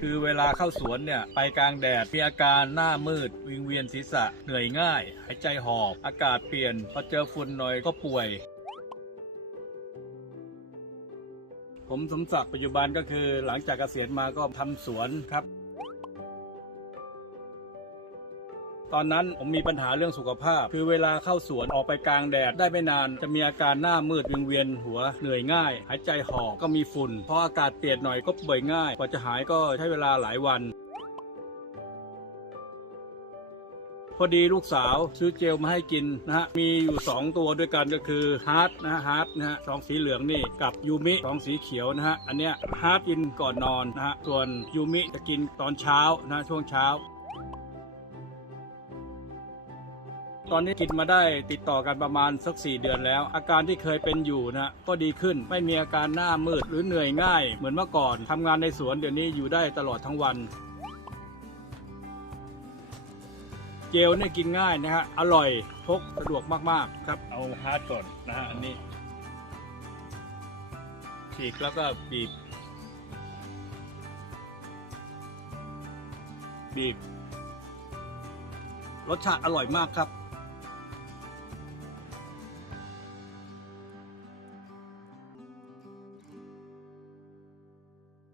คือเวลาเข้าสวนเนี่ยไปกลางแดดมีอาการหน้ามืด วิงเวียนศีรษะเหนื่อยง่าย หายใจหอบ อากาศเปลี่ยนพอเจอฝุ่นหน่อยก็ป่วย ผมสมศักดิ์ปัจจุบันก็คือหลังจากเกษียณมาก็ทำสวนครับ ตอนนั้นผมมีปัญหาเรื่องสุขภาพ คือเวลาเข้าสวนออกไปกลางแดดได้ไม่นาน จะมีอาการหน้ามืดวิงเวียนหัวเหนื่อยง่าย หายใจหอบก็มีฝุ่นพออากาศเปลี่ยนหน่อยก็ป่วยง่ายกว่าจะหายก็ใช้เวลาหลายวันพอดีลูกสาวซื้อเจลมาให้กินนะฮะ มีอยู่ 2 ตัวด้วยกันก็คือฮาร์ดนะฮะฮาร์ดนะฮะสองสีเหลืองนี่กับยูมิสองสีเขียวนะฮะ อันเนี้ยฮาร์ดกินก่อนนอนนะฮะ ส่วนยูมิจะกินตอนเช้านะฮะช่วงเช้า ตอนนี้กินมาได้ติดต่อกันประมาณสักสี่เดือนแล้ว อาการที่เคยเป็นอยู่นะก็ดีขึ้นไม่มีอาการหน้ามืดหรือเหนื่อยง่าย เหมือนเมื่อก่อนทำงานในสวนเดี๋ยวนี้อยู่ได้ตลอดทั้งวัน เจลเนี่ยกินง่ายนะฮะอร่อยพกสะดวกมากๆครับเอาฮาร์ดก่อนนะฮะอันนี้ฉีกแล้วก็บีบ บีบรสชาติอร่อยมากครับ